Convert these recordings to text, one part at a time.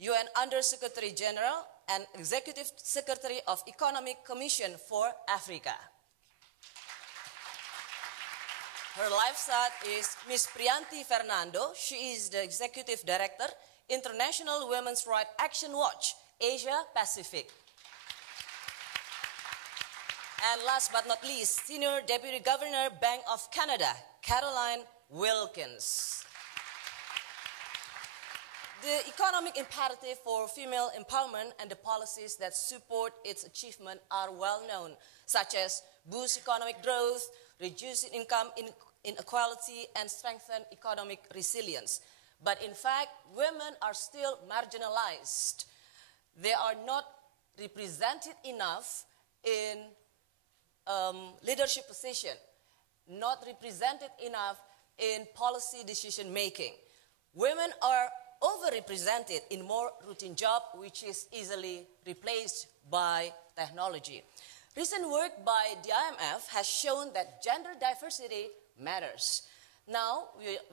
UN Under-Secretary General and Executive Secretary of Economic Commission for Africa. Her life site is Ms. Priyanti Fernando. She is the Executive Director, International Women's Rights Action Watch, Asia Pacific. And last but not least, Senior Deputy Governor, Bank of Canada, Caroline Wilkins. The economic imperative for female empowerment and the policies that support its achievement are well known, such as boost economic growth, reduce income inequality, and strengthen economic resilience. But in fact, women are still marginalized. They are not represented enough in leadership position, not represented enough in policy decision making. Women are overrepresented in more routine jobs, which is easily replaced by technology. Recent work by the IMF has shown that gender diversity matters. Now,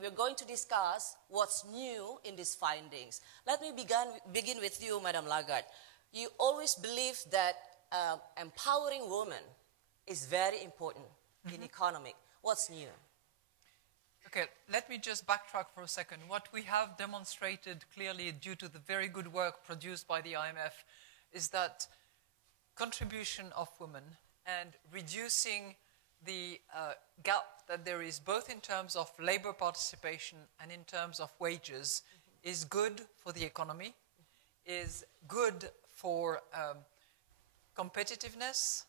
we're going to discuss what's new in these findings. Let me begin with you, Madam Lagarde. You always believe that empowering women is very important in economic. What's new? Okay, let me just backtrack for a second. What we have demonstrated clearly due to the very good work produced by the IMF is that contribution of women and reducing the gap that there is both in terms of labor participation and in terms of wages is good for the economy, is good for competitiveness,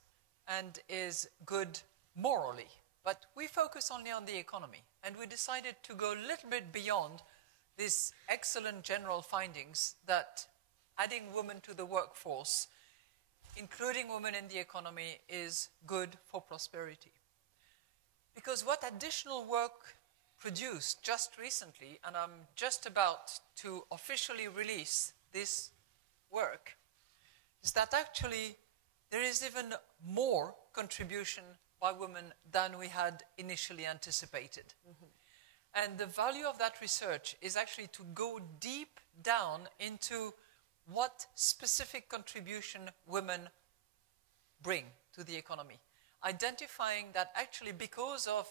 and is good morally. But we focus only on the economy, and we decided to go a little bit beyond these excellent general findings that adding women to the workforce, including women in the economy, is good for prosperity. Because what additional work produced just recently, and I'm just about to officially release this work, is that actually there is even more contribution by women than we had initially anticipated. And the value of that research is actually to go deep down into what specific contribution women bring to the economy, identifying that actually because of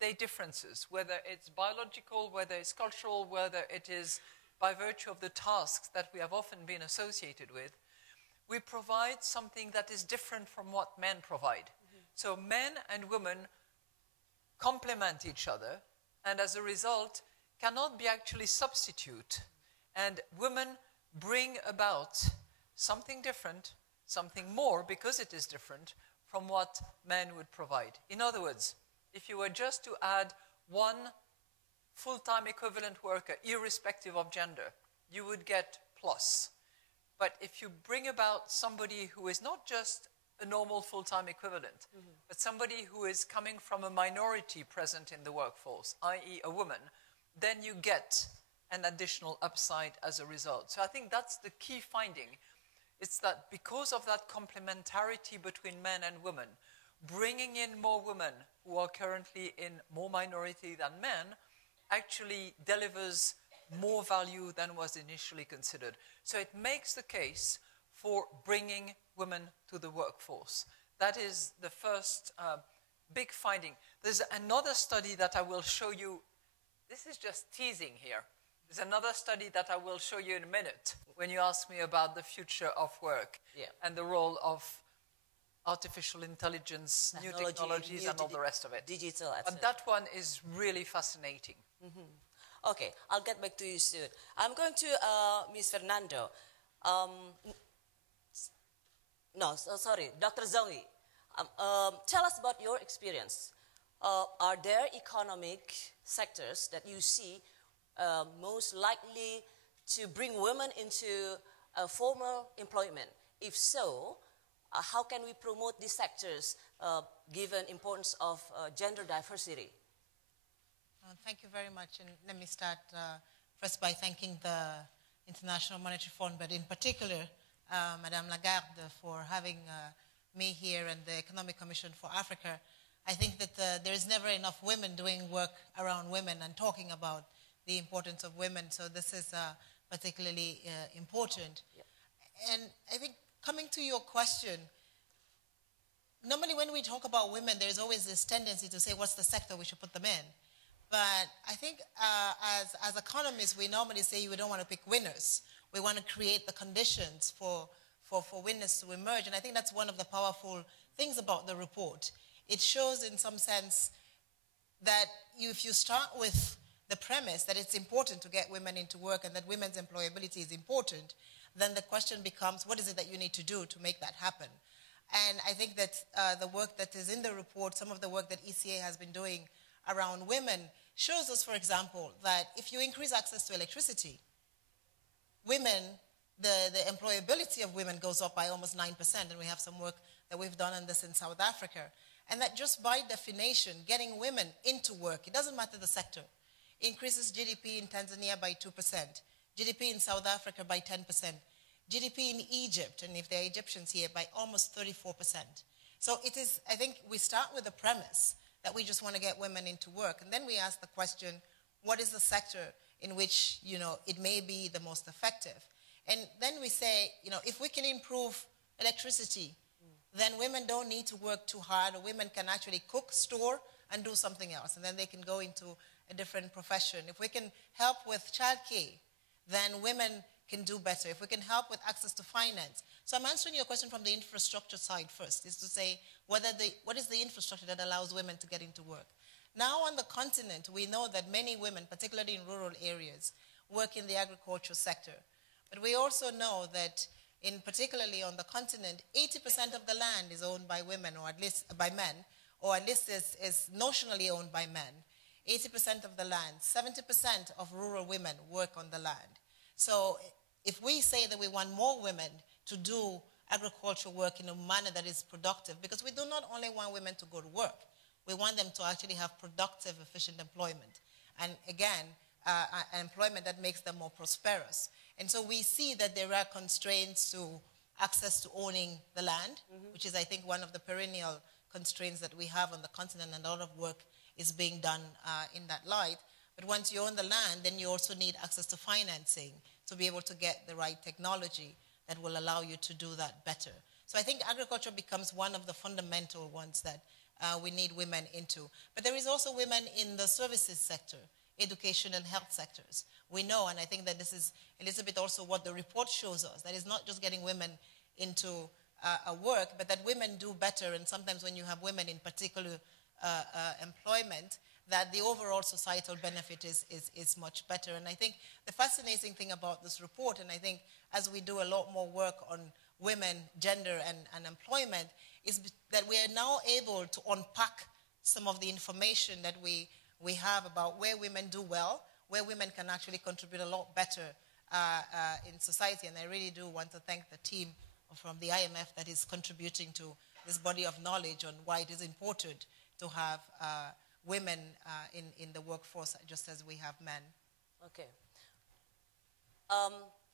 their differences, whether it's biological, whether it's cultural, whether it is by virtue of the tasks that we have often been associated with, we provide something that is different from what men provide. So men and women complement each other, and as a result, cannot be actually substitute. And women bring about something different, something more, because it is different from what men would provide. In other words, if you were just to add one full-time equivalent worker, irrespective of gender, you would get plus. But if you bring about somebody who is not just a normal full-time equivalent, but somebody who is coming from a minority present in the workforce, i.e. a woman, then you get an additional upside as a result. So I think that's the key finding. It's that because of that complementarity between men and women, bringing in more women who are currently in more minority than men actually delivers more value than was initially considered. So it makes the case for bringing women to the workforce. That is the first big finding. There's another study that I will show you. This is just teasing here. There's another study that I will show you in a minute when you ask me about the future of work and the role of artificial intelligence, new technologies, and all the rest of it. Digital, but that one is really fascinating. Okay, I'll get back to you soon. I'm going to Ms. Fernando. Dr. Zongi. Tell us about your experience. Are there economic sectors that you see most likely to bring women into formal employment? If so, how can we promote these sectors given importance of gender diversity? Thank you very much. And let me start first by thanking the International Monetary Fund, but in particular, Madame Lagarde, for having me here and the Economic Commission for Africa. I think that there is never enough women doing work around women and talking about the importance of women. So this is particularly important. Yeah. And I think coming to your question, normally when we talk about women, there's always this tendency to say, what's the sector we should put them in? But I think as economists, we normally say we don't want to pick winners. We want to create the conditions for winners to emerge. And I think that's one of the powerful things about the report. It shows in some sense that if you start with the premise that it's important to get women into work and that women's employability is important, then the question becomes, what is it that you need to do to make that happen? And I think that the work that is in the report, some of the work that ECA has been doing around women, shows us, for example, that if you increase access to electricity, women, the employability of women goes up by almost 9%, and we have some work that we've done on this in South Africa. And that just by definition, getting women into work, it doesn't matter the sector, increases GDP in Tanzania by 2%, GDP in South Africa by 10%, GDP in Egypt, and if there are Egyptians here, by almost 34%. So it is, I think we start with the premise that we just want to get women into work, and then we ask the question, what is the sector in which, it may be the most effective? And then we say, if we can improve electricity, then women don't need to work too hard, or women can actually cook, store, and do something else, and then they can go into a different profession. If we can help with childcare, then women can do better. If we can help with access to finance. So I'm answering your question from the infrastructure side first, is to say what is the infrastructure that allows women to get into work. Now on the continent, we know that many women, particularly in rural areas, work in the agriculture sector. But we also know that particularly on the continent, 80% of the land is owned by women, or at least by men, or at least is notionally owned by men. 80% of the land, 70% of rural women work on the land. So if we say that we want more women to do agricultural work in a manner that is productive, because we do not only want women to go to work, we want them to actually have productive, efficient employment. And again, an employment that makes them more prosperous. And so we see that there are constraints to access to owning the land, which is, I think, one of the perennial constraints that we have on the continent, and a lot of work is being done in that light. But once you own the land, then you also need access to financing to be able to get the right technology that will allow you to do that better. So I think agriculture becomes one of the fundamental ones that we need women into. But there is also women in the services sector, education and health sectors. We know, and I think that this is a little bit also what the report shows us, that it's not just getting women into work, but that women do better, and sometimes when you have women in particular employment, that the overall societal benefit is much better. And I think the fascinating thing about this report, and I think as we do a lot more work on women, gender, and employment, is that we are now able to unpack some of the information that we have about where women do well, where women can actually contribute a lot better in society. And I really do want to thank the team from the IMF that is contributing to this body of knowledge on why it is important to have women in the workforce, just as we have men. Okay.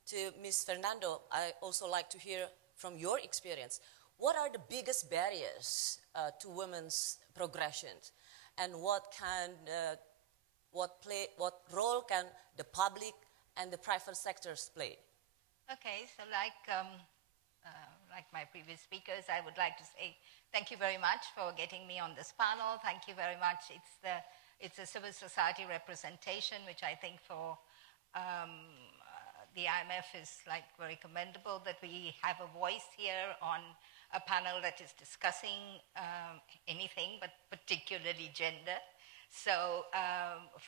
To Ms. Fernando, I also like to hear from your experience. What are the biggest barriers to women's progression, and what role can the public and the private sectors play? Okay, so like my previous speakers, I would like to say thank you very much for getting me on this panel. Thank you very much. It's a civil society representation, which I think for the IMF is very commendable, that we have a voice here on a panel that is discussing anything, but particularly gender. So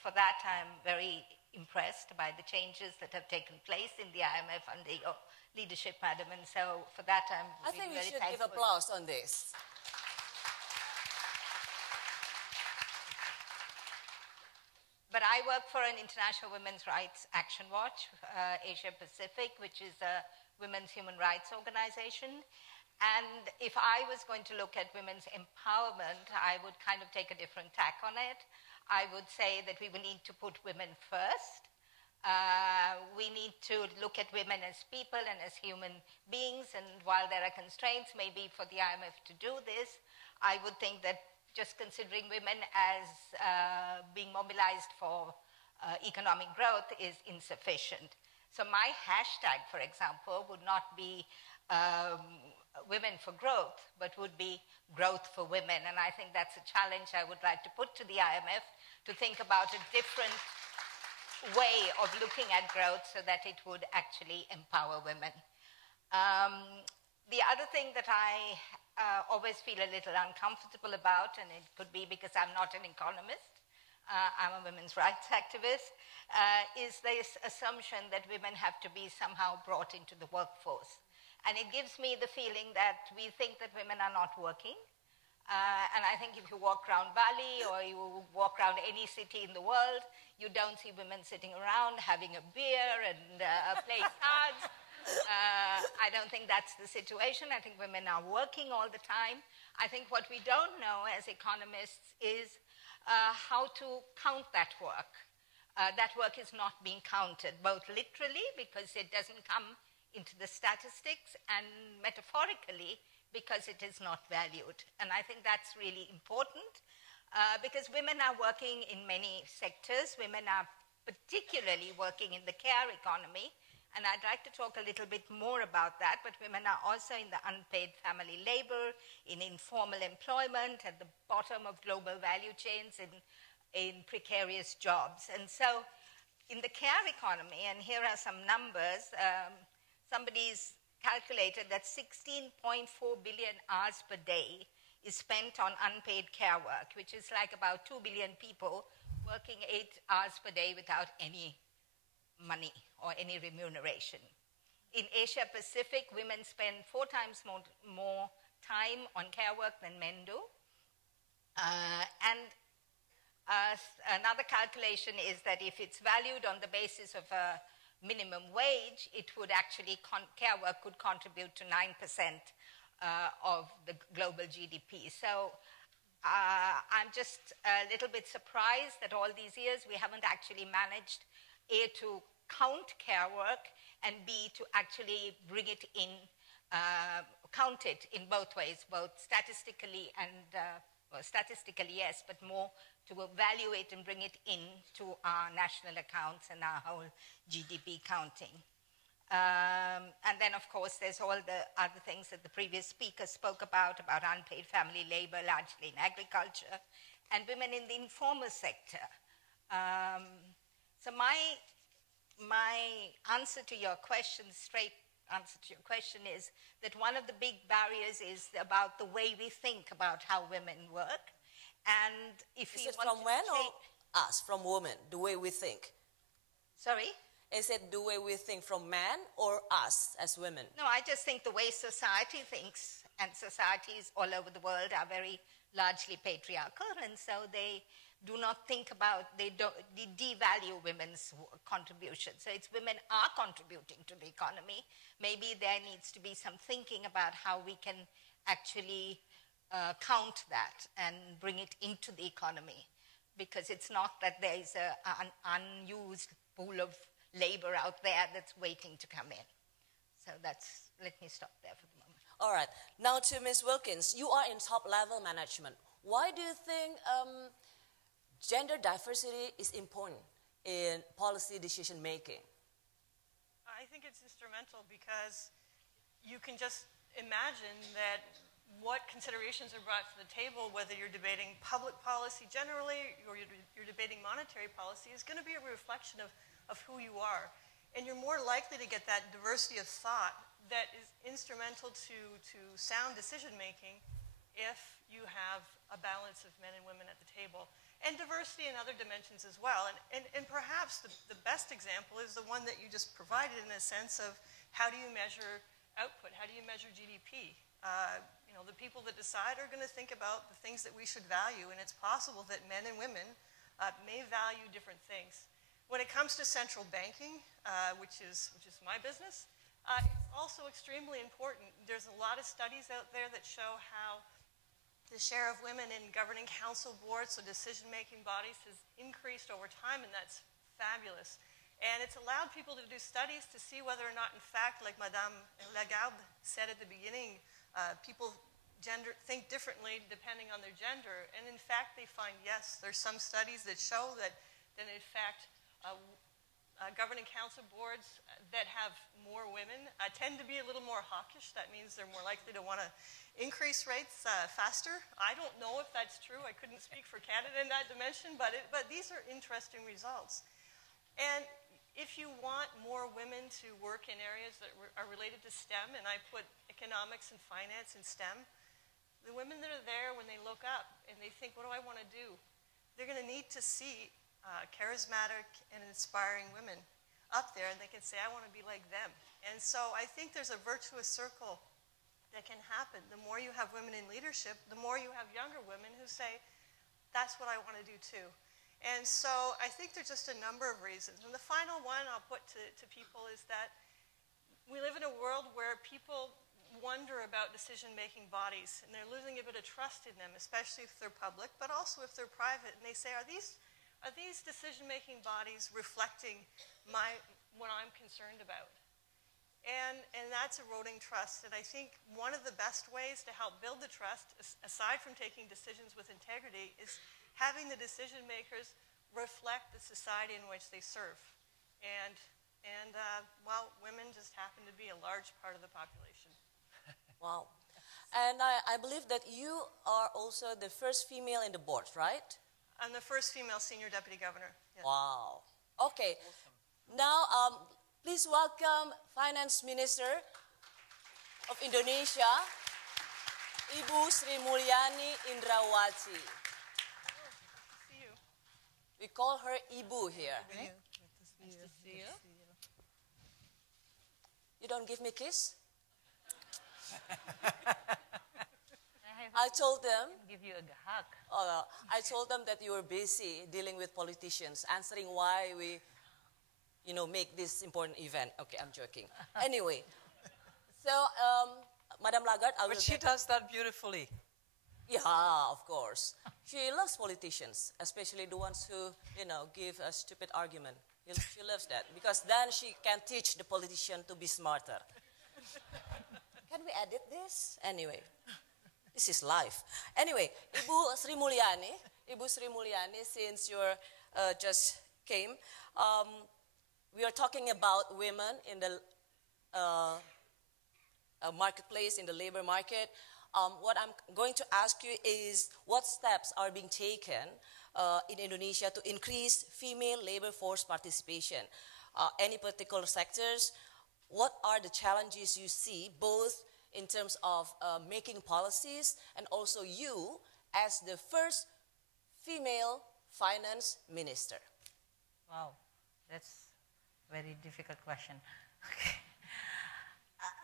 for that, I'm very impressed by the changes that have taken place in the IMF under your leadership, Madam. And so for that, I think we should give applause on this. But I work for an International Women's Rights Action Watch, Asia Pacific, which is a women's human rights organization. And if I was going to look at women's empowerment, I would kind of take a different tack on it. I would say that we will need to put women first. We need to look at women as people and as human beings. And while there are constraints maybe for the IMF to do this, I would think that just considering women as being mobilized for economic growth is insufficient. So my hashtag, for example, would not be women for growth, but would be growth for women. And I think that's a challenge I would like to put to the IMF, to think about a different way of looking at growth so that it would actually empower women. The other thing that I always feel a little uncomfortable about, and it could be because I'm not an economist, I'm a women's rights activist, is this assumption that women have to be somehow brought into the workforce. And it gives me the feeling that we think that women are not working. And I think if you walk around Bali or you walk around any city in the world, you don't see women sitting around having a beer and playing cards. I don't think that's the situation. I think women are working all the time. I think what we don't know as economists is how to count that work. That work is not being counted, both literally because it doesn't come into the statistics, and metaphorically because it is not valued. And I think that's really important because women are working in many sectors. Women are particularly working in the care economy, and I'd like to talk a little bit more about that, but women are also in the unpaid family labor, in informal employment, at the bottom of global value chains, in precarious jobs. And so in the care economy, and here are some numbers, somebody's calculated that 16.4 billion hours per day is spent on unpaid care work, which is like about 2 billion people working 8 hours per day without any money or any remuneration. In Asia Pacific, women spend 4 times more time on care work than men do. Another calculation is that if it's valued on the basis of a minimum wage, it would actually, care work could contribute to 9% of the global GDP. So I'm just a little bit surprised that all these years we haven't actually managed, A, to count care work, and B, to actually bring it in, count it in both ways, both statistically and, well, statistically yes, but more to evaluate and bring it into our national accounts and our whole GDP counting. And then, of course, there's all the other things that the previous speaker spoke about unpaid family labor, largely in agriculture, and women in the informal sector. So my answer to your question, straight answer to your question, is that one of the big barriers is about the way we think about how women work. And if is we it want from to men or change, us, from women, the way we think? sorry? Is it the way we think from men or us as women? No, I just think the way society thinks, and societies all over the world are very largely patriarchal, and so they do not think about, they devalue women's contribution. So it's women are contributing to the economy. Maybe there needs to be some thinking about how we can actually count that and bring it into the economy, because it's not that there is an unused pool of labor out there that's waiting to come in. So that's, let me stop there for the moment. All right. Now to Ms. Wilkins. You are in top-level management. Why do you think gender diversity is important in policy decision-making? I think it's instrumental because you can just imagine that what considerations are brought to the table, whether you're debating public policy generally or you're debating monetary policy, is going to be a reflection of who you are. And you're more likely to get that diversity of thought that is instrumental to sound decision-making if you have a balance of men and women at the table. And diversity in other dimensions as well. And perhaps the best example is the one that you just provided, in a sense of how do you measure output? How do you measure GDP? The people that decide are going to think about the things that we should value, and it's possible that men and women may value different things. When it comes to central banking, which is my business, it's also extremely important. There's a lot of studies out there that show how the share of women in governing council boards, so decision-making bodies, has increased over time, and that's fabulous. And it's allowed people to do studies to see whether or not, in fact, like Madame Lagarde said at the beginning, people think differently depending on their gender. And in fact, they find, yes, there's some studies that show that in fact, governing council boards that have more women tend to be a little more hawkish. That means they're more likely to want to increase rates faster. I don't know if that's true. I couldn't speak for Canada in that dimension, but these are interesting results. And if you want more women to work in areas that are related to STEM, and I put economics and finance in STEM, the women that are there, when they look up and they think, what do I want to do? They're going to need to see charismatic and inspiring women up there, and they can say, I want to be like them. And so I think there's a virtuous circle that can happen. The more you have women in leadership, the more you have younger women who say, that's what I want to do too. And so I think there's just a number of reasons. And the final one I'll put to people is that we live in a world where people wonder about decision-making bodies, and they're losing a bit of trust in them, especially if they're public, but also if they're private. And they say, are these decision-making bodies reflecting what I'm concerned about? And that's eroding trust. And I think one of the best ways to help build the trust, aside from taking decisions with integrity, is having the decision makers reflect the society in which they serve. And well, women just happen to be a large part of the population. Wow. And I believe that you are also the first female in the board, right? I'm the first female senior deputy governor. Yes. Wow. Okay. Awesome. Now, please welcome Finance Minister of Indonesia, Ibu Sri Mulyani Indrawati. We call her Ibu here. Okay. Nice to see you. You don't give me a kiss? I told them. Give you a hug. I told them that you were busy dealing with politicians, answering why we, make this important event. Okay, I'm joking. Anyway, so Madam Lagarde, But she does that beautifully. Yeah, of course. She loves politicians, especially the ones who, give a stupid argument. She loves that because then she can teach the politician to be smarter. Can we edit this? Anyway, this is life. Anyway, Ibu Sri Mulyani, since you just came, we are talking about women in the marketplace, in the labor market. What I'm going to ask you is what steps are being taken in Indonesia to increase female labor force participation? Any particular sectors? What are the challenges you see, both in terms of making policies and also you as the first female finance minister? Wow, that's a very difficult question. Okay.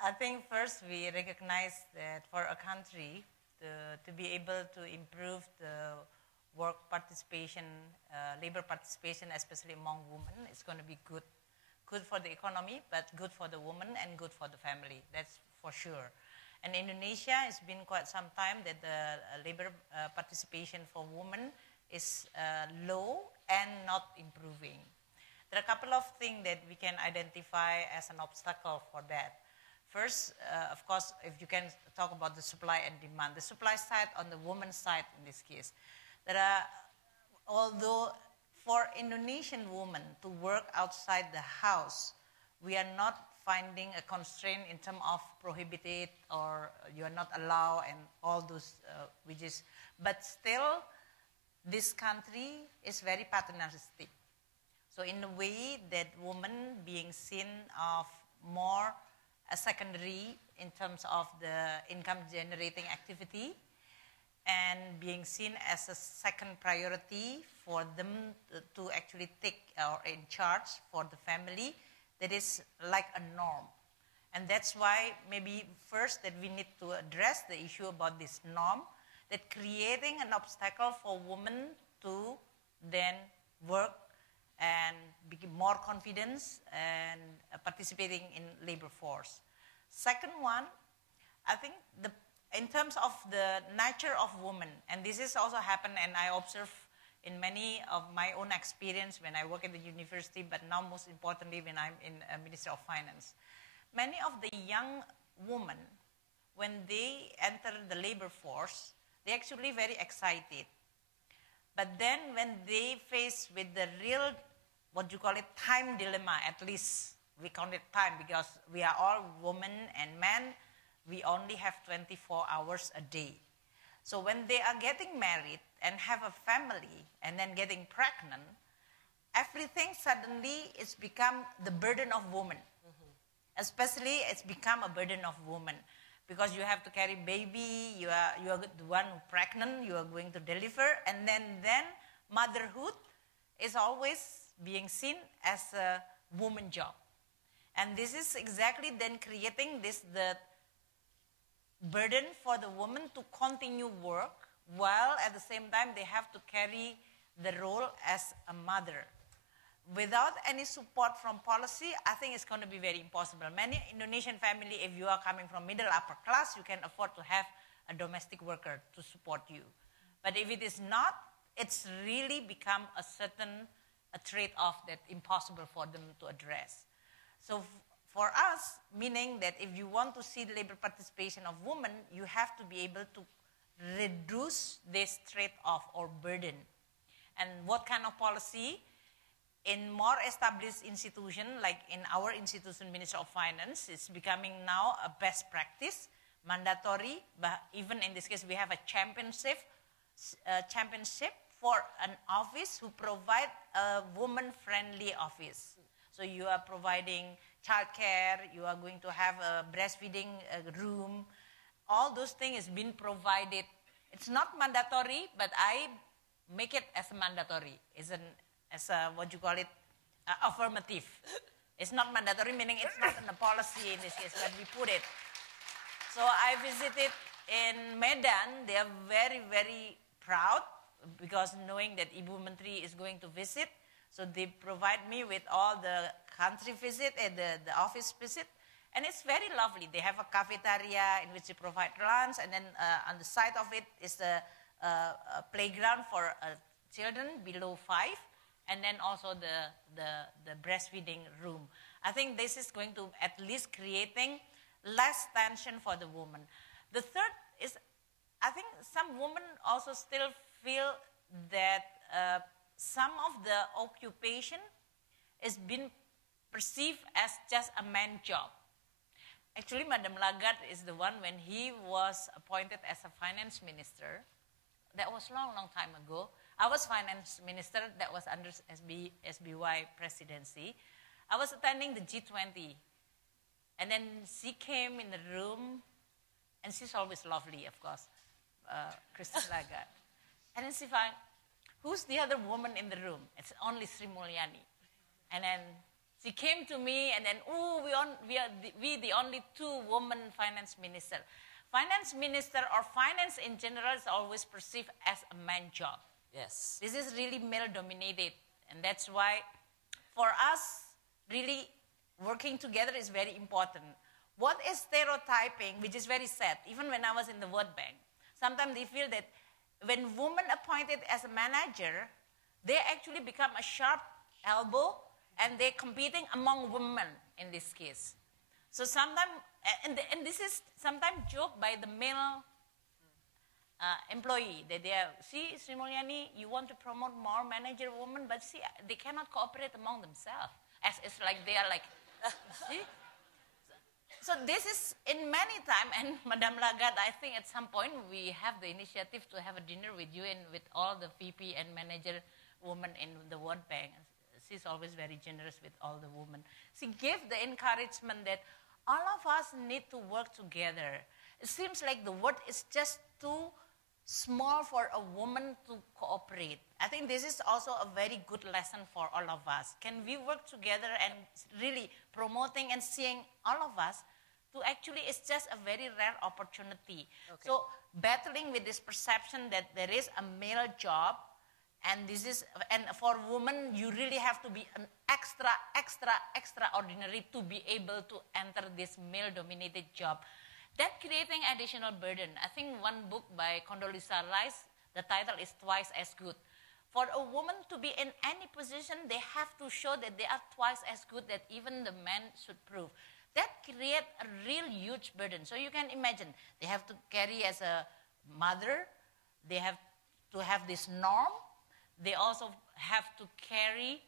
I think first we recognize that for a country to be able to improve the work participation, labor participation, especially among women, it's going to be good for the economy, but good for the woman and good for the family. That's for sure. And Indonesia, it's been quite some time that the labor participation for women is low and not improving. There are a couple of things that we can identify as an obstacle for that. First, of course, if you can talk about the supply and demand. The supply side on the woman's side in this case. Although for Indonesian women to work outside the house, we are not finding a constraint in terms of prohibited or you are not allowed and all those wages. But still, this country is very paternalistic. So in a way that women being seen of more a secondary in terms of the income generating activity and being seen as a second priority for them to actually take or in charge for the family, that is like a norm. And that's why maybe first that we need to address the issue about this norm, that creating an obstacle for women to then work and be more confidence and participating in labor force. Second one, I think in terms of the nature of women, and this has also happened and I observe in many of my own experience when I work at the university, but now most importantly when I'm in Ministry of Finance. Many of the young women, when they enter the labor force, they're actually very excited. But then when they face with the real what you call it, time dilemma. At least we count it time because we are all women and men. We only have 24 hours a day. So when they are getting married and have a family and then getting pregnant, everything suddenly is become the burden of women. Especially it's become a burden of women because you have to carry baby, you are the one who pregnant, you are going to deliver, and then motherhood is always being seen as a woman job. And this is exactly then creating the burden for the woman to continue work while at the same time they have to carry the role as a mother. Without any support from policy, I think it's going to be very impossible. Many Indonesian family, if you are coming from middle upper class, you can afford to have a domestic worker to support you. But if it is not, it's really become a trade-off that's impossible for them to address. So for us, meaning that if you want to see the labor participation of women, you have to be able to reduce this trade-off or burden. And what kind of policy? In more established institutions, like in our institution, Ministry of Finance, it's becoming now a best practice, mandatory, but even in this case, we have a championship for an office who provide a woman-friendly office. So you are providing childcare, you are going to have a breastfeeding room, all those things is being provided. It's not mandatory, but I make it as mandatory. As a, what you call it, affirmative. It's not mandatory, meaning it's not in the policy in this case, but we put it. So I visited in Medan. They are very, very proud because knowing that Ibu Menteri is going to visit. So they provide me with all the country visit and the office visit. And it's very lovely. They have a cafeteria in which they provide lunch. And then on the side of it is a playground for children below 5. And then also the breastfeeding room. I think this is going to at least creating less tension for the woman. The third is, I think some women also still feel that some of the occupation is being perceived as just a man job. Actually, Madame Lagarde is the one when he was appointed as a finance minister. That was long time ago. I was finance minister, that was under SBY presidency. I was attending the G20. And then she came in the room, and she's always lovely, of course, Christine Lagarde. And then she found, who's the other woman in the room? It's only Sri Mulyani. And then she came to me, and then, we the only 2 women finance minister. Finance minister or finance in general is always perceived as a man job. Yes. This is really male-dominated, and that's why for us, really working together is very important. What is stereotyping, which is very sad, even when I was in the World Bank, sometimes they feel that when women appointed as a manager, they actually become a sharp elbow, and they're competing among women in this case. So sometimes, and this is sometimes joked by the male employee, that they are, see, Sri Mulyani, you want to promote more manager women, but see, they cannot cooperate among themselves. As it's like they are like, see? So this is in many times, and Madame Lagarde, I think at some point we have the initiative to have a dinner with you and with all the VP and manager women in the World Bank. She's always very generous with all the women. She gave the encouragement that all of us need to work together. It seems like the world is just too small for a woman to cooperate. I think this is also a very good lesson for all of us. Can we work together and really promoting and seeing all of us to actually, it's just a very rare opportunity. Okay. So battling with this perception that there is a male job, and this is, and for women, you really have to be an extraordinary to be able to enter this male-dominated job. That creating additional burden. I think one book by Condoleezza Rice, the title is Twice as Good. For a woman to be in any position, they have to show that they are twice as good that even the men should prove. That creates a real huge burden. So you can imagine, they have to carry as a mother, they have to have this norm, they also have to carry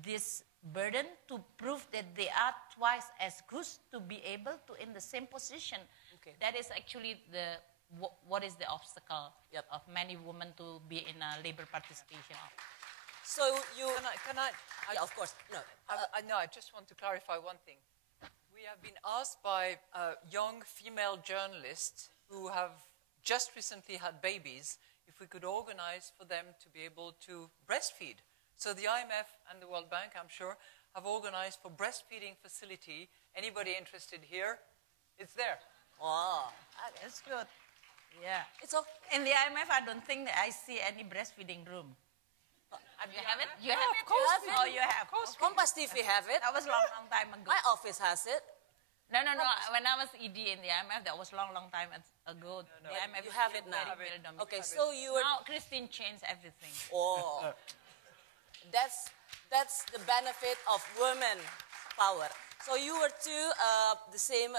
this burden to prove that they are twice as good to be able to in the same position. Okay. That is actually what is the obstacle Yep. of many women to be in a labor participation. So you... Can I Yeah, of course. No. No, I just want to clarify one thing. We have been asked by young female journalists who have just recently had babies if we could organize for them to be able to breastfeed. So the IMF and the World Bank, I'm sure, have organized for breastfeeding facility. Anybody interested here? It's there. Oh, That's good. Yeah. it's all... In the IMF, I don't think that I see any breastfeeding room. You have it? You have it? of course we Oh, do. you have. Compass TV have it. That was long time ago. My office has it. No. When I was ED in the IMF, that was long time ago. The IMF You have is it now. very dominant. Okay, so you were... Now Christine changed everything. Oh, that's the benefit of women power. So you were the same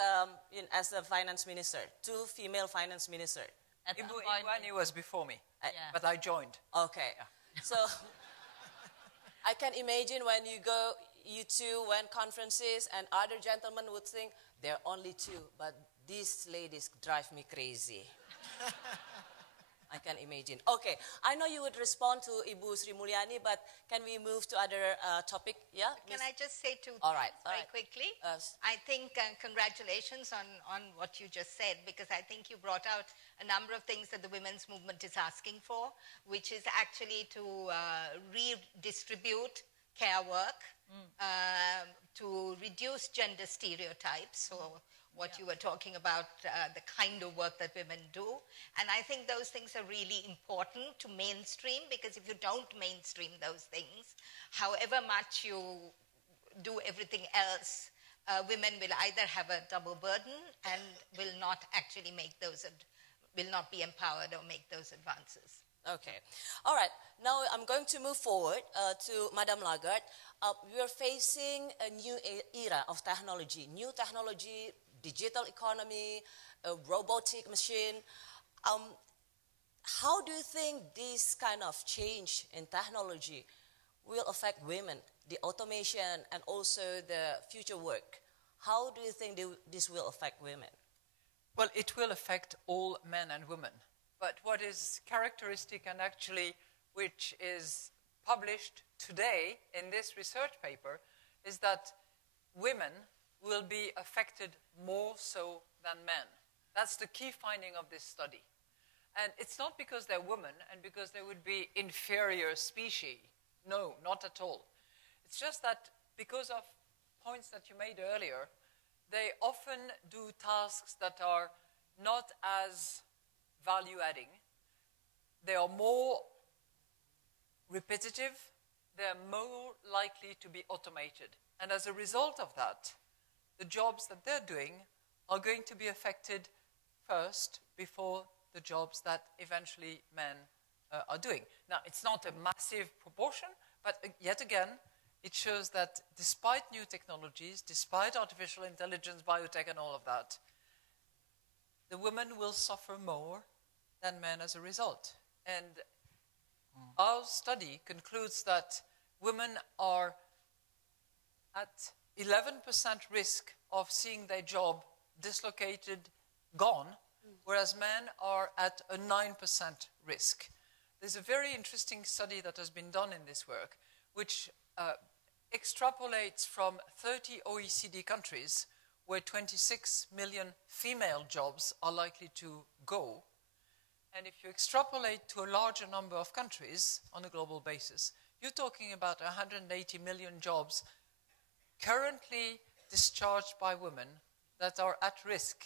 as the finance minister, two female finance minister. At some Ibu point, Ani was before me, Yeah. but I joined. Okay, so I can imagine when you two went conferences and other gentlemen would think, they're only two, but these ladies drive me crazy. I can imagine. Okay, I know you would respond to Ibu Sri Mulyani, but can we move to other topic? Yeah? Can I just say two All right, things very quickly? I think congratulations on what you just said, because I think you brought out a number of things that the women's movement is asking for, which is actually to redistribute care work, to reduce gender stereotypes, so what you were talking about, the kind of work that women do. And I think those things are really important to mainstream, because if you don't mainstream those things, however much you do everything else, women will either have a double burden and will not actually will not be empowered or make those advances. Okay. All right. Now I'm going to move forward to Madame Lagarde. We are facing a new era of technology, digital economy, a robotic machine. How do you think this kind of change in technology will affect women, the automation and also the future work? How do you think this will affect women? Well, it will affect all men and women. But what is characteristic and actually which is published today in this research paper is that women will be affected more so than men. That's the key finding of this study. And it's not because they're women and because they would be inferior species. No, not at all. It's just that because of points that you made earlier, they often do tasks that are not as value-adding. They are more repetitive. They're more likely to be automated. And as a result of that, the jobs that they're doing are going to be affected first before the jobs that eventually men are doing. Now, it's not a massive proportion, but yet again, it shows that despite new technologies, despite artificial intelligence, biotech, and all of that, the women will suffer more than men as a result. And our study concludes that women are at 11% risk of seeing their job dislocated, gone, whereas men are at a 9% risk. There's a very interesting study that has been done in this work, which extrapolates from 30 OECD countries where 26 million female jobs are likely to go. And if you extrapolate to a larger number of countries on a global basis, you're talking about 180 million jobs currently discharged by women that are at risk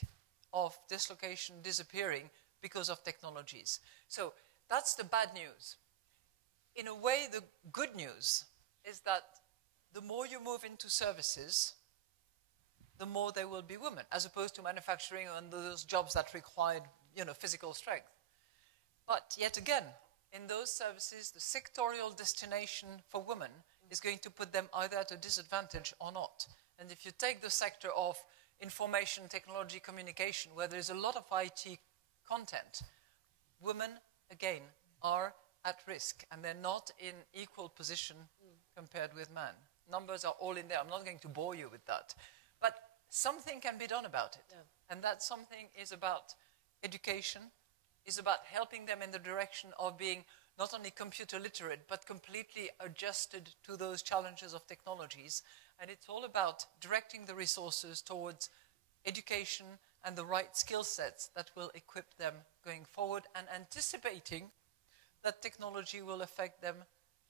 of dislocation, disappearing because of technologies. So that's the bad news. In a way, the good news is that the more you move into services, the more there will be women, as opposed to manufacturing and those jobs that required, physical strength. But yet again, in those services, the sectorial destination for women is going to put them either at a disadvantage or not. And if you take the sector of information, technology, communication, where there's a lot of IT content, women, again, are at risk, and they're not in equal position compared with men. Numbers are all in there. I'm not going to bore you with that. But something can be done about it. Yeah. And that something is about education, is about helping them in the direction of being not only computer literate, but completely adjusted to those challenges of technologies. And it's all about directing the resources towards education and the right skill sets that will equip them going forward, and anticipating that technology will affect them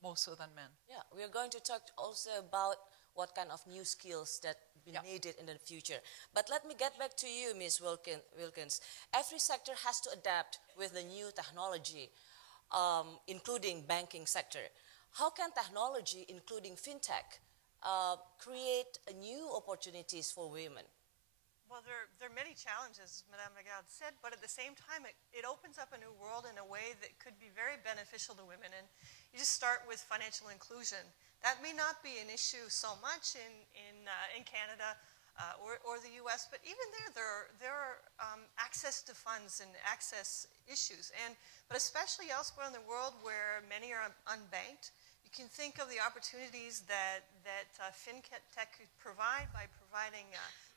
more so than men. Yeah, we are going to talk also about what kind of new skills that be Yeah. needed in the future. But let me get back to you, Ms. Wilkins. Every sector has to adapt with the new technology, including banking sector. How can technology, including fintech, create new opportunities for women? Well, there are many challenges, Madame Lagarde said, but at the same time, it opens up a new world in a way that could be very beneficial to women. And you just start with financial inclusion. That may not be an issue so much in Canada or the U.S., but even there are access to funds and access issues. But especially elsewhere in the world where many are unbanked, you can think of the opportunities that fintech could provide by providing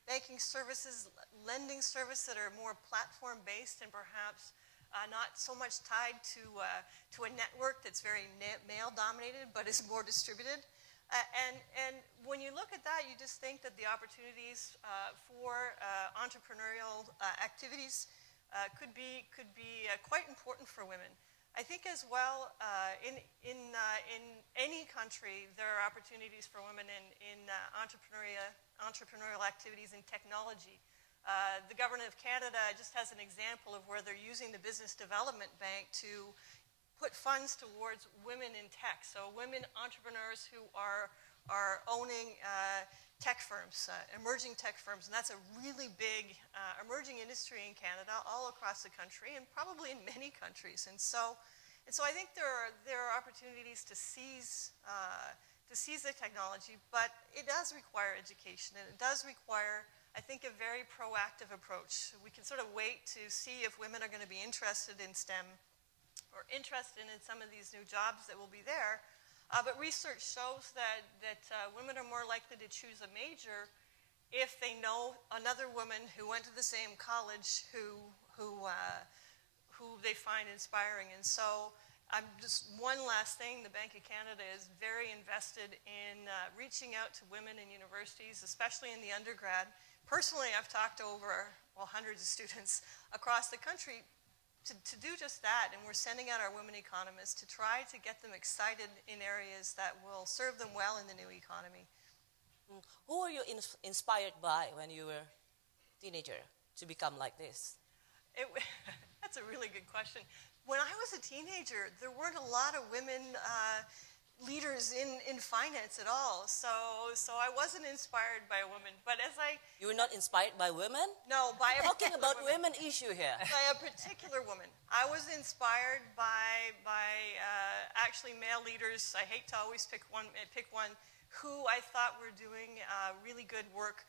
banking services, lending services that are more platform-based and perhaps not so much tied to a network that's very male-dominated but is more distributed. And when you look at that, you just think that the opportunities for entrepreneurial activities could be quite important for women. I think as well, in any country, there are opportunities for women in entrepreneurial activities in technology. The government of Canada just has an example of where they're using the Business Development Bank to put funds towards women in tech. So women entrepreneurs who are owning tech firms, emerging tech firms, and that's a really big emerging industry in Canada, all across the country, and probably in many countries. And so I think there are opportunities to seize the technology, but it does require education, and it does require, I think, a very proactive approach. We can sort of wait to see if women are going to be interested in STEM or interested in some of these new jobs that will be there. But research shows that women are more likely to choose a major if they know another woman who went to the same college who they find inspiring. And so just one last thing, the Bank of Canada is very invested in reaching out to women in universities, especially in the undergrad. Personally, I've talked to over hundreds of students across the country to do just that, and we're sending out our women economists to try to get them excited in areas that will serve them well in the new economy. Who were you inspired by when you were a teenager to become like this? That's a really good question. When I was a teenager, there weren't a lot of women leaders in finance at all, so I wasn't inspired by a woman. But as You were not inspired by women? No, by a Talking about women issue here. By a particular woman. I was inspired by actually male leaders. I hate to always pick one who I thought were doing really good work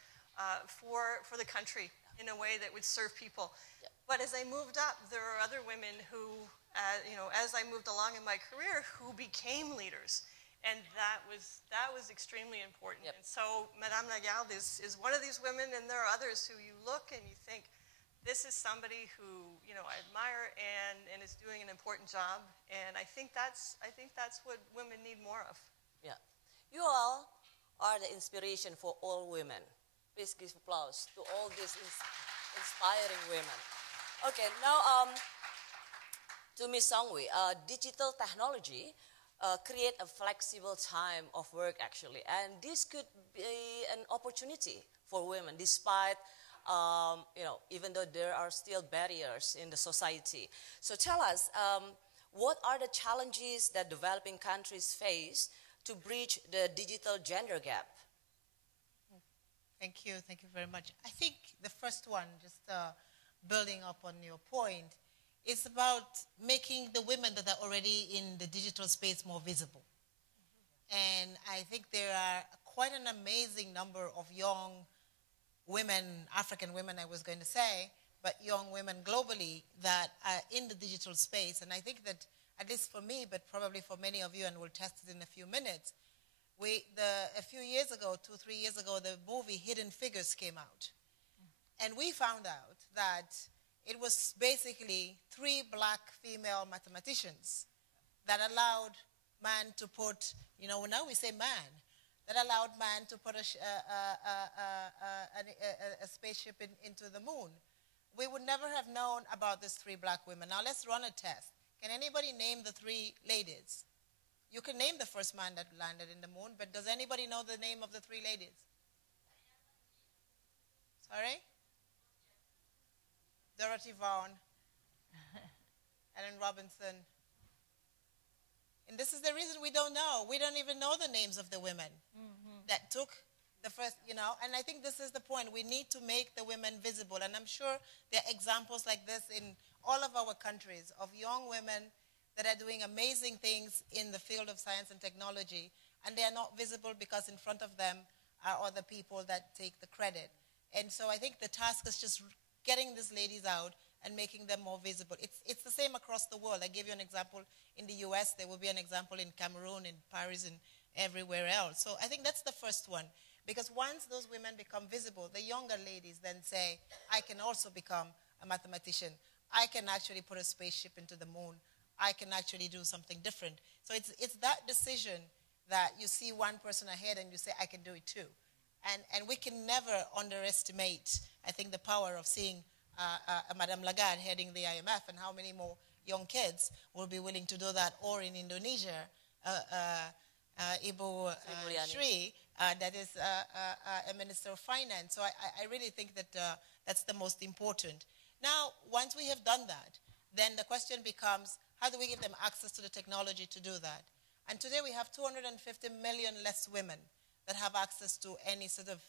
for the country in a way that would serve people. Yep. But as I moved up, there are other women who, as I moved along in my career, who became leaders. And that was extremely important. Yep. And so Madame Lagarde is one of these women, and there are others who you look and you think, this is somebody who I admire and is doing an important job. And I think that's what women need more of. Yeah. You all are the inspiration for all women. Please give applause to all these inspiring women. Okay, now to Ms. Songwi, digital technology create a flexible time of work actually, and this could be an opportunity for women despite even though there are still barriers in the society. So tell us, what are the challenges that developing countries face to bridge the digital gender gap? Thank you very much. I think the first one, just building up on your point, is about making the women that are already in the digital space more visible. And I think there are quite an amazing number of young women, African women I was going to say, but young women globally that are in the digital space. And I think that, at least for me, but probably for many of you, and we'll test it in a few minutes, A few years ago, 2-3 years ago, the movie Hidden Figures came out. And we found out that it was basically 3 black female mathematicians that allowed man to put, now we say man, that allowed man to put a spaceship into the moon. We would never have known about these 3 black women. Now let's run a test. Can anybody name the 3 ladies? You can name the first man that landed in the moon, but does anybody know the name of the 3 ladies? Sorry? Dorothy Vaughan, Ellen Robinson. And this is the reason we don't know. We don't even know the names of the women that took the first, and I think this is the point. We need to make the women visible. And I'm sure there are examples like this in all of our countries of young women that are doing amazing things in the field of science and technology, and they are not visible because in front of them are other people that take the credit. And so I think the task is just getting these ladies out and making them more visible. It's the same across the world. I gave you an example in the US. There will be an example in Cameroon, in Paris, and everywhere else. So I think that's the first one. Because once those women become visible, the younger ladies then say, I can also become a mathematician. I can actually put a spaceship into the moon. I can actually do something different. So it's that decision that you see one person ahead and you say, I can do it too. And we can never underestimate, I think, the power of seeing Madame Lagarde heading the IMF and how many more young kids will be willing to do that. Or in Indonesia, Ibu Sri, that is a Minister of Finance. So I really think that that's the most important. Now, once we have done that, then the question becomes, how do we give them access to the technology to do that? And today we have 250 million less women that have access to any sort of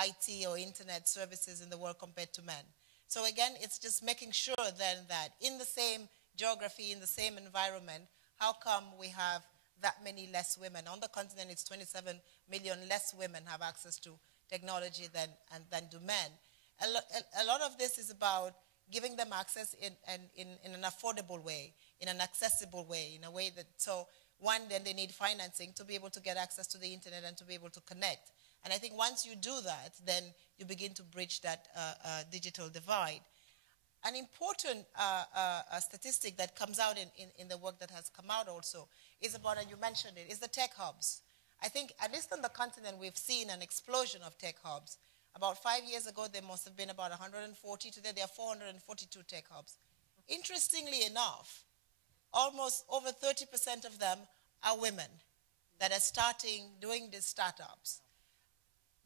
IT or internet services in the world compared to men. So again, it's just making sure then that in the same geography, in the same environment, how come we have that many less women? On the continent, it's 27 million less women have access to technology than do men. A lot of this is about giving them access in an affordable way, in an accessible way, in a way that, so one, then they need financing to be able to get access to the internet and to be able to connect. And I think once you do that, then you begin to bridge that digital divide. An important statistic that comes out in the work that has come out also is about, and you mentioned it, is the tech hubs. I think, at least on the continent, we've seen an explosion of tech hubs. About 5 years ago, there must have been about 140. Today, there are 442 tech hubs. Interestingly enough, almost over 30% of them are women that are doing these startups.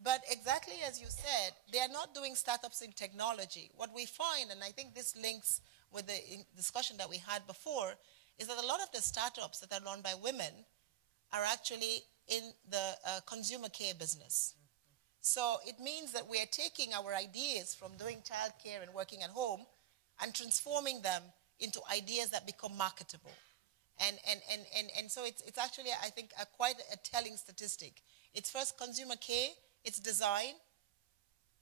But exactly as you said, they are not doing startups in technology. What we find, and I think this links with the discussion that we had before, is that a lot of the startups that are run by women are actually in the consumer care business. So it means that we are taking our ideas from doing childcare and working at home and transforming them into ideas that become marketable. And so it's actually, I think, quite a telling statistic. It's first consumer care, it's design.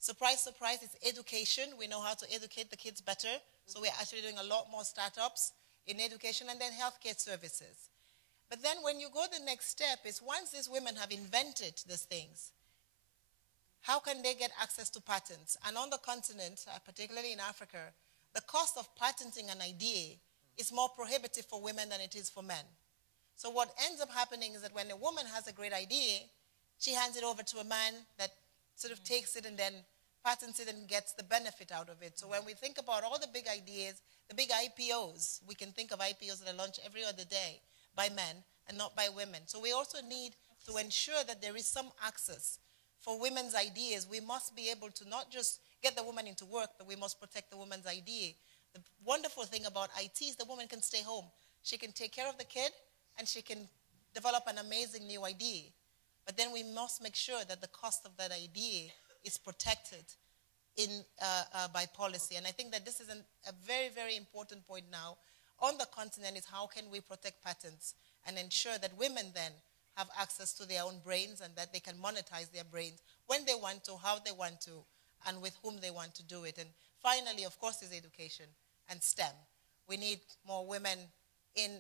Surprise, surprise, it's education. We know how to educate the kids better. So we're actually doing a lot more startups in education, and then healthcare services. But then when you go the next step is, once these women have invented these things, how can they get access to patents? And on the continent, particularly in Africa, the cost of patenting an idea is more prohibitive for women than it is for men. So what ends up happening is that when a woman has a great idea, she hands it over to a man that sort of takes it and then patents it and gets the benefit out of it. So when we think about all the big ideas, the big IPOs, we can think of IPOs that are launched every other day by men and not by women. So we also need to ensure that there is some access for women's ideas. We must be able to not just get the woman into work, but we must protect the woman's idea. The wonderful thing about IT is the woman can stay home. She can take care of the kid, and she can develop an amazing new idea. But then we must make sure that the cost of that idea is protected by policy. And I think that this is a very, very important point now on the continent, is how can we protect patents and ensure that women then have access to their own brains and that they can monetize their brains when they want to, how they want to, and with whom they want to do it. And finally, of course, is education and STEM. We need more women in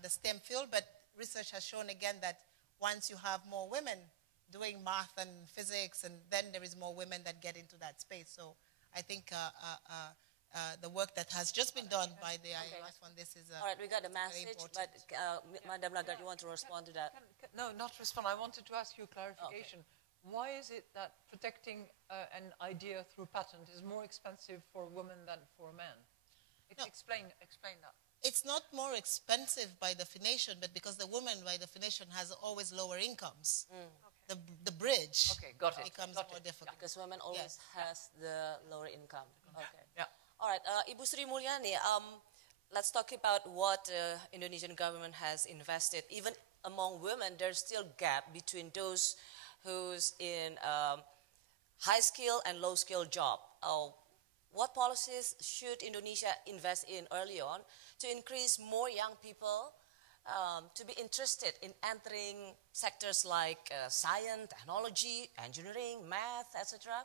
the STEM field, but research has shown again that once you have more women doing math and physics, and then there is more women that get into that space. So I think the work that has just been done by the IMF on this is all right, we got a message, but Madam Lagarde, you want to respond to that? No, not respond. I wanted to ask you a clarification. Okay. Why is it that protecting an idea through patent is more expensive for women than for men? Explain that. It's not more expensive by definition, but because the woman by definition has always lower incomes. The bridge becomes more difficult. Because women always has the lower income. Okay. Yeah. All right, Ibu Sri Mulyani, let's talk about what Indonesian government has invested. Even among women, there's still gap between those who's in high skill and low skill job. What policies should Indonesia invest in early on to increase more young people to be interested in entering sectors like science, technology, engineering, math, etc.?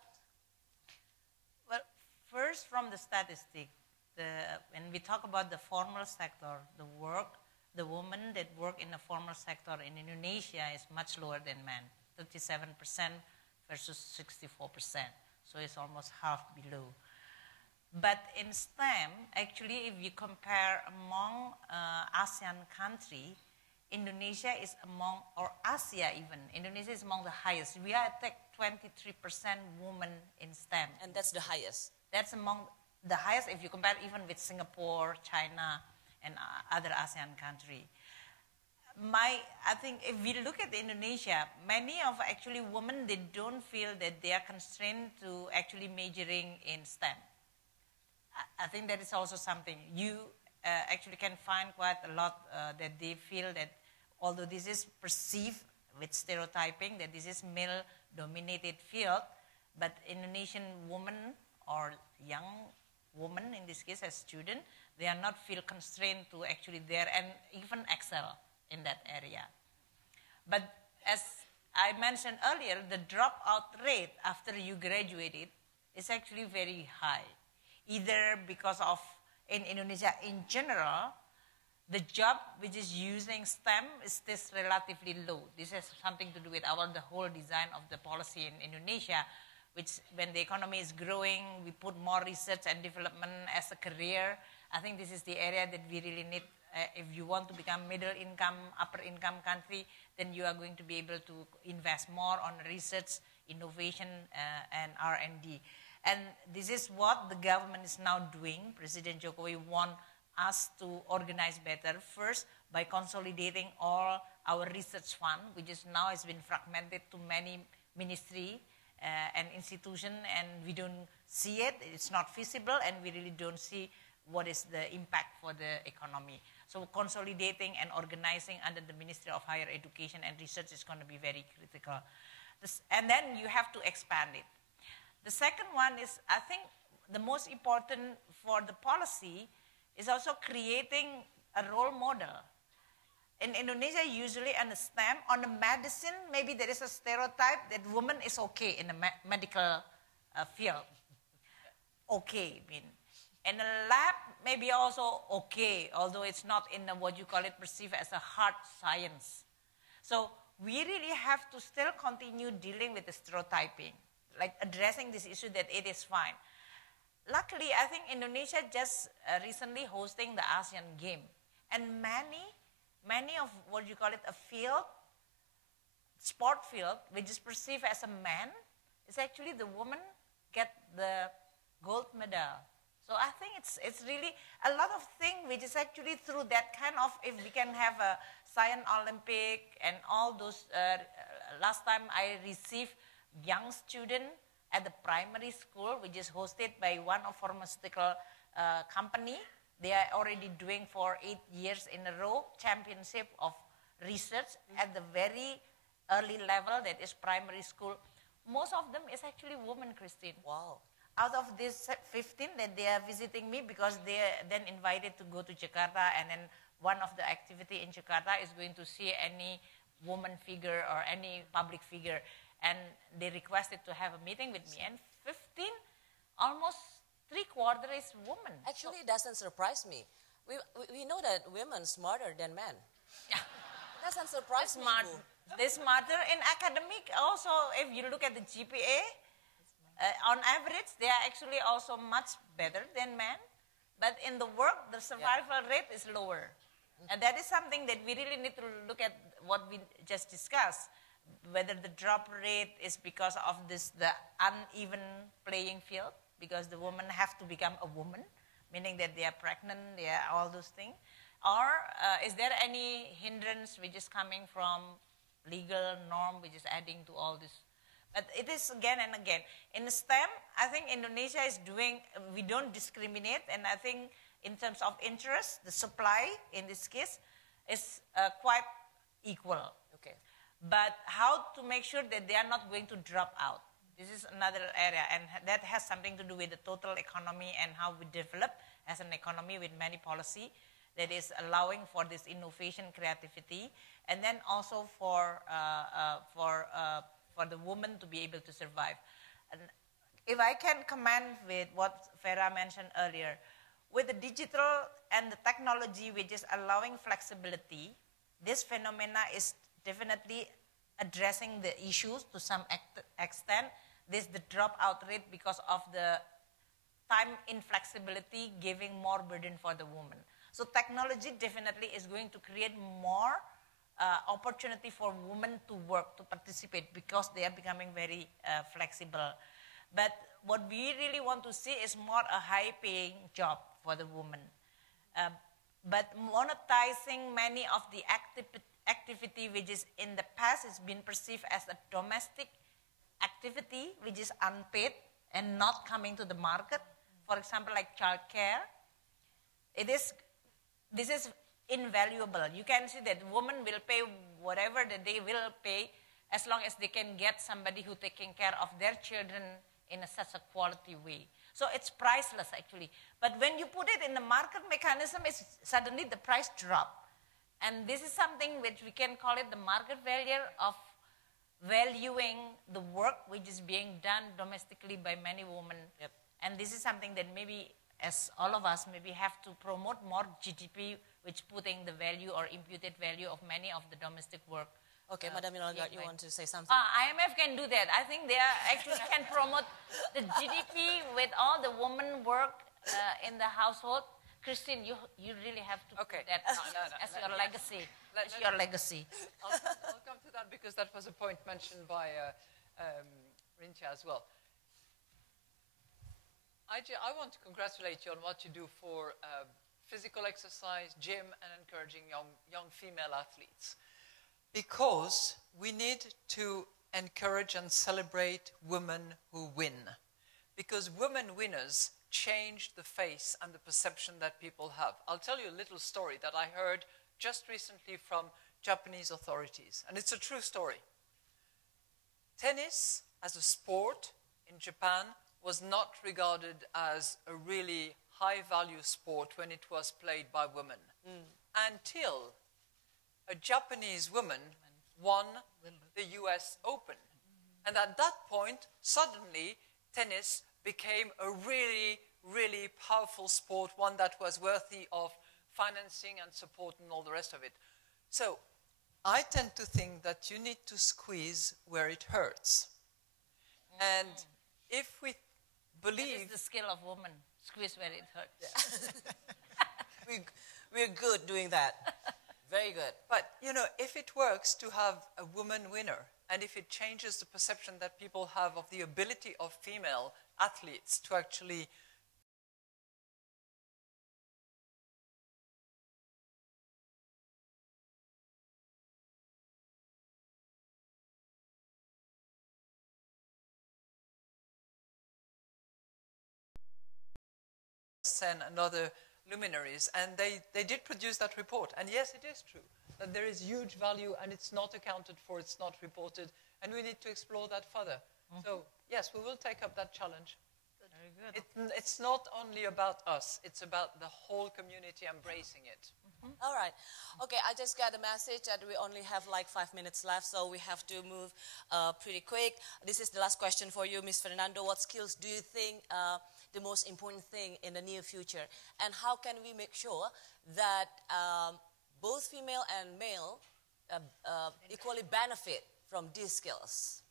Well, first from the statistic, when we talk about the formal sector, the women that work in the formal sector in Indonesia is much lower than men, 37% versus 64%. So it's almost half below. But in STEM, actually, if you compare among ASEAN countries, Indonesia is among, or Asia even, Indonesia is among the highest. We are at 23% women in STEM. And that's the highest? That's among the highest if you compare even with Singapore, China, and other ASEAN countries. I think if we look at Indonesia, many of actually women, they don't feel that they are constrained to actually majoring in STEM. I think that is also something. You actually can find quite a lot that they feel that although this is perceived with stereotyping, that this is male-dominated field, but Indonesian women or young women, in this case as students, they are not feel constrained to actually there and even excel in that area. But as I mentioned earlier, the dropout rate after you graduated is actually very high. Either because of, in Indonesia in general, the job which is using STEM is still relatively low. This has something to do with the whole design of the policy in Indonesia, which when the economy is growing, we put more research and development as a career. I think this is the area that we really need. If you want to become middle income, upper income country, then you are going to be able to invest more on research, innovation, and R&D. And this is what the government is now doing. President Jokowi wants us to organize better, first by consolidating all our research fund, which is now has been fragmented to many ministries and institutions, and we don't see it. It's not feasible, and we really don't see what is the impact for the economy. So consolidating and organizing under the Ministry of Higher Education and Research is going to be very critical. And then you have to expand it. The second one is, I think, the most important for the policy is also creating a role model. In Indonesia, usually on the STEM, on the medicine, maybe there is a stereotype that woman is okay in the medical field. Okay, I mean. In the lab, maybe also okay, although it's not in what you call it perceived as a hard science. So we really have to still continue dealing with the stereotyping, like addressing this issue that it is fine. Luckily, I think Indonesia just recently hosting the ASEAN Game. And many of what you call it a field, sport field, which is perceived as a man, is actually the woman get the gold medal. So I think it's really a lot of things which is actually through that kind of, if we can have a Science Olympic and all those, last time I received young student at the primary school, which is hosted by one of pharmaceutical company. They are already doing for 8 years in a row championship of research at the very early level, that is primary school. Most of them is actually women, Christine. Wow. Out of this 15 that they are visiting me, because they are then invited to go to Jakarta, and then one of the activity in Jakarta is going to see any woman figure or any public figure. And they requested to have a meeting with me. And 15, almost 3/4 is women. Actually, it doesn't surprise me. We know that women are smarter than men. It doesn't surprise me. They're smarter. In academic also, if you look at the GPA, on average, they are actually also much better than men. But in the work, the survival rate is lower. And that is something that we really need to look at what we just discussed, whether the drop rate is because of the uneven playing field, because the women have to become a woman, meaning that they are pregnant, they are all those things. Or is there any hindrance which is coming from legal norm, which is adding to all this? But it is again and again. In STEM, I think Indonesia is doing, we don't discriminate, and I think in terms of interest, the supply in this case is quite equal. Okay. But how to make sure that they are not going to drop out? This is another area, and that has something to do with the total economy and how we develop as an economy with many policy that is allowing for this innovation, creativity, and then also for the woman to be able to survive. And if I can comment with what Farah mentioned earlier, with the digital and the technology which is allowing flexibility, this phenomena is definitely addressing the issues to some extent. This the dropout rate because of the time inflexibility giving more burden for the woman. So technology definitely is going to create more opportunity for women to work, to participate, because they are becoming very flexible. But what we really want to see is more a high-paying job for the woman. But monetizing many of the activity which is in the past has been perceived as a domestic activity which is unpaid and not coming to the market. For example, like childcare. This is invaluable. You can see that women will pay whatever that they will pay as long as they can get somebody who taking care of their children in such a quality way. So it's priceless actually. But when you put it in the market mechanism, it's suddenly the price drop. And this is something which we can call it the market failure of valuing the work which is being done domestically by many women. Yep. And this is something that maybe as all of us maybe have to promote more GDP, which putting the value or imputed value of many of the domestic work. Okay, Madam Yolanda, you want to say something? IMF can do that. I think they are actually can promote the GDP with all the women work in the household. Christine, you really have to put that as your legacy. As your legacy. I'll come to that because that was a point mentioned by Rincha as well. I want to congratulate you on what you do for physical exercise, gym, and encouraging young female athletes. Because we need to encourage and celebrate women who win. Because women winners change the face and the perception that people have. I'll tell you a little story that I heard just recently from Japanese authorities, and it's a true story. Tennis as a sport in Japan was not regarded as a really high-value sport when it was played by women, until a Japanese woman won the US Open. And at that point, suddenly, tennis became a really, really powerful sport, one that was worthy of financing and support and all the rest of it. So I tend to think that you need to squeeze where it hurts. And if we believe... That is the skill of women, squeeze where it hurts. Yeah. We're good doing that. Very good. But, you know, if it works to have a woman winner, and if it changes the perception that people have of the ability of female athletes to actually send another luminaries, and they did produce that report. And yes, it is true that there is huge value and it's not accounted for, it's not reported, and we need to explore that further. So yes, we will take up that challenge. Very good. It's not only about us, it's about the whole community embracing it. All right. Okay, I just got a message that we only have like 5 minutes left, so we have to move pretty quick. This is the last question for you, Ms. Fernando. What skills do you think the most important thing in the near future? And how can we make sure that both female and male equally benefit from these skills?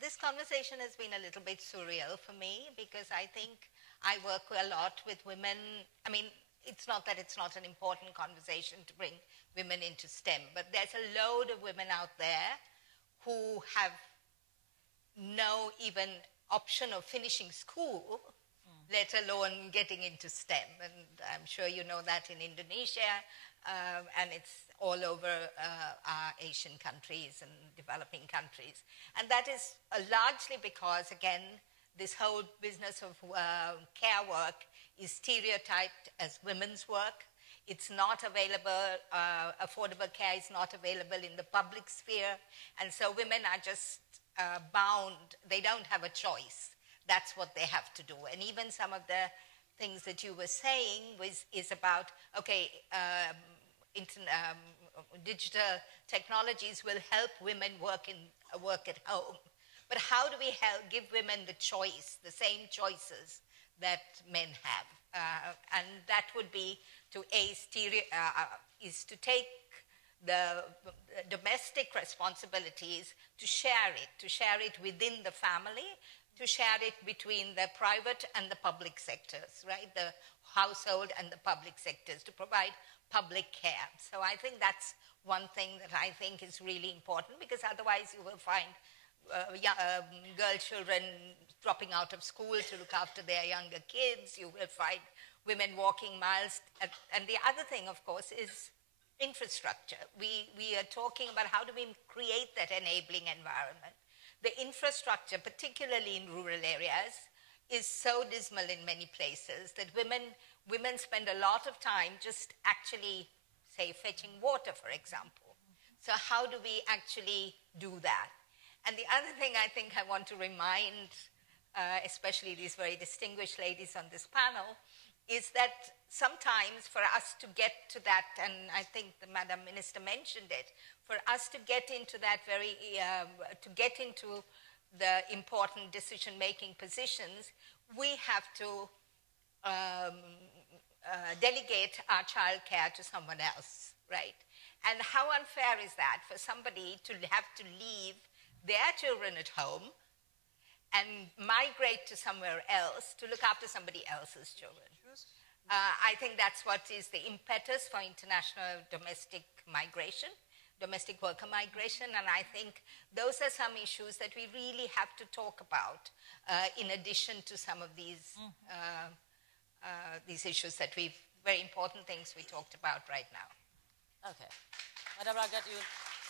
This conversation has been a little bit surreal for me because I think I work a lot with women. I mean, it's not that it's not an important conversation to bring women into STEM, but there's a load of women out there who have no even option of finishing school, let alone getting into STEM. And I'm sure you know that in Indonesia, and it's all over our Asian countries and developing countries. And that is largely because, again, this whole business of care work is stereotyped as women's work. It's not available, affordable care is not available in the public sphere. And so women are just bound, they don't have a choice. That's what they have to do. And even some of the things that you were saying is about, okay, digital technologies will help women work at home. But how do we give women the choice, the same choices that men have? And that would be to is to take the domestic responsibilities, to share it within the family, to share it between the private and the public sectors, right? The household and the public sectors, to provide public care. So I think that's one thing that I think is really important, because otherwise you will find girl children dropping out of school to look after their younger kids. You will find women walking miles. And the other thing, of course, is infrastructure. We are talking about how do we create that enabling environment. The infrastructure, particularly in rural areas, is so dismal in many places that women spend a lot of time just actually, say, fetching water, for example. So how do we actually do that? And the other thing I think I want to remind, especially these very distinguished ladies on this panel, is that sometimes for us to get to that, and I think the Madam Minister mentioned it, for us to get into that to get into the important decision-making positions, we have to delegate our childcare to someone else, right? And how unfair is that for somebody to have to leave their children at home and migrate to somewhere else to look after somebody else's children? I think that's what is the impetus for international domestic migration, domestic worker migration, and I think those are some issues that we really have to talk about in addition to some of these issues that very important things we talked about right now. Okay. Madam Lagarde, you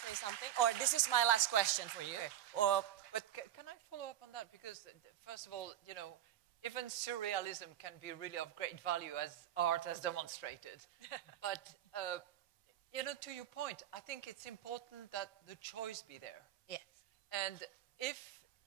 say something? Or this is my last question for you. Okay. But can I follow up on that? Because first of all, you know, even surrealism can be really of great value as art has demonstrated. But, you know, to your point, I think it's important that the choice be there. Yes. And if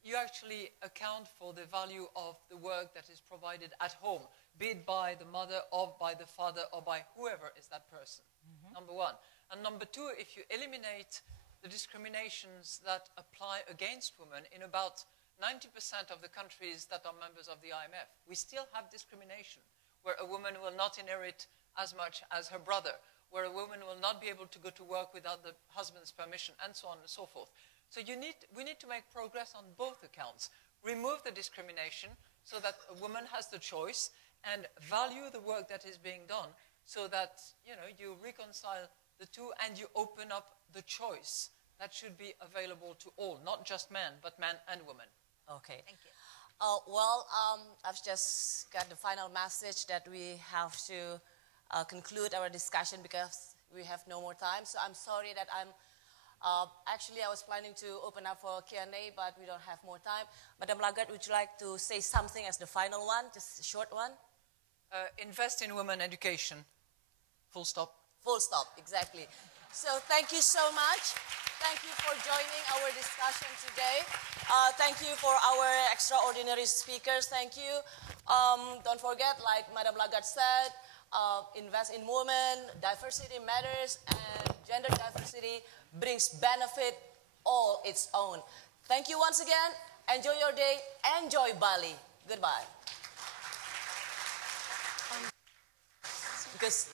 you actually account for the value of the work that is provided at home, be it by the mother or by the father or by whoever is that person, number one. And number two, if you eliminate the discriminations that apply against women in about 90% of the countries that are members of the IMF, we still have discrimination, where a woman will not inherit as much as her brother, where a woman will not be able to go to work without the husband's permission, and so on and so forth. So we need to make progress on both accounts. Remove the discrimination so that a woman has the choice, and value the work that is being done so that, you know, you reconcile the two and you open up the choice that should be available to all, not just men, but men and women. Okay. Thank you. I've just got the final message that we have to conclude our discussion because we have no more time. So I'm sorry that actually I was planning to open up for Q&A, but we don't have more time. Madam Lagarde, would you like to say something as the final one, just a short one? Invest in women education. Full stop. Full stop, exactly. So thank you so much. Thank you for joining our discussion today. Thank you for our extraordinary speakers. Thank you. Don't forget, like Madam Lagarde said, invest in women, diversity matters, and gender diversity brings benefit all its own. Thank you once again. Enjoy your day. Enjoy Bali. Goodbye. Because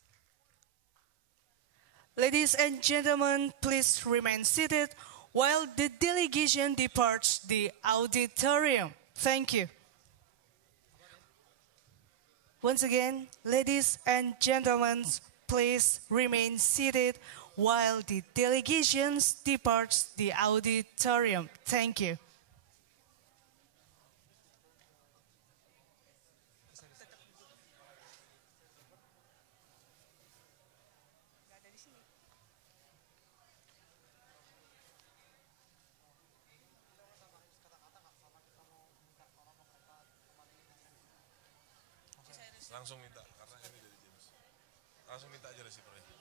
Ladies and gentlemen, please remain seated while the delegation departs the auditorium. Thank you. Once again, ladies and gentlemen, please remain seated while the delegations departs the auditorium. Thank you. Langsung minta, karena ini dari James. Langsung minta aja resikonya.